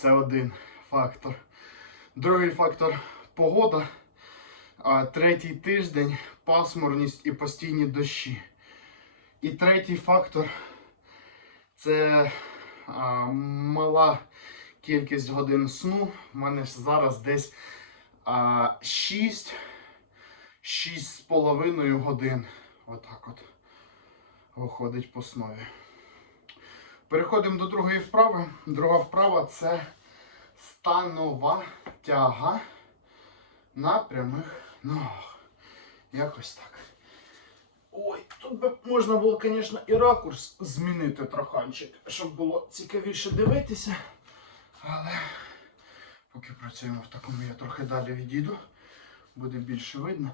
Це один фактор. Другий фактор погода. А третій тиждень пасмурність і постійні дощі. І третій фактор це а, мала кількість годин сну. У мене зараз десь а, 6, 6 з половиною годин. Отак от виходить по снові. Переходимо до другої вправи. Друга вправа це станова тяга на прямих ногах. Якось так. Ой, тут би можна було, звісно, і ракурс змінити троханчик, щоб було цікавіше дивитися. Але поки працюємо в такому, я трохи далі відійду. Буде більше видно.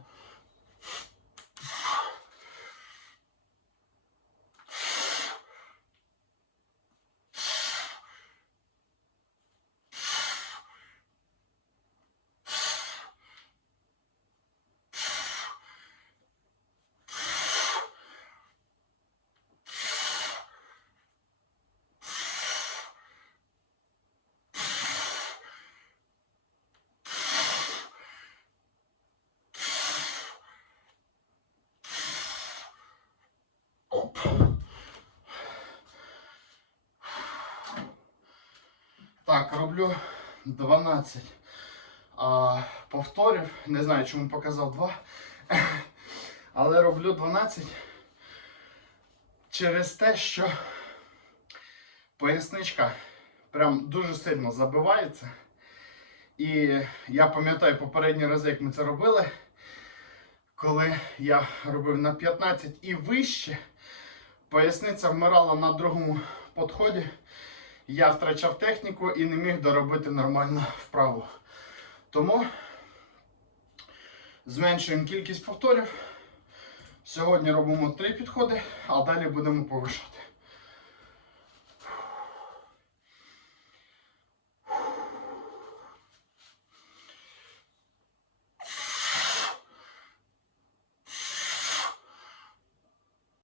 Так, роблю 12 а, повторів. Не знаю, чому показав 2. Але роблю 12 через те, що поясничка прям дуже сильно забивається. І я пам'ятаю попередні рази, як ми це робили, коли я робив на 15 і вище, поясниця вмирала на другому підході. Я втрачав техніку і не міг доробити нормально вправу. Тому зменшуємо кількість повторів. Сьогодні робимо три підходи, а далі будемо повишати.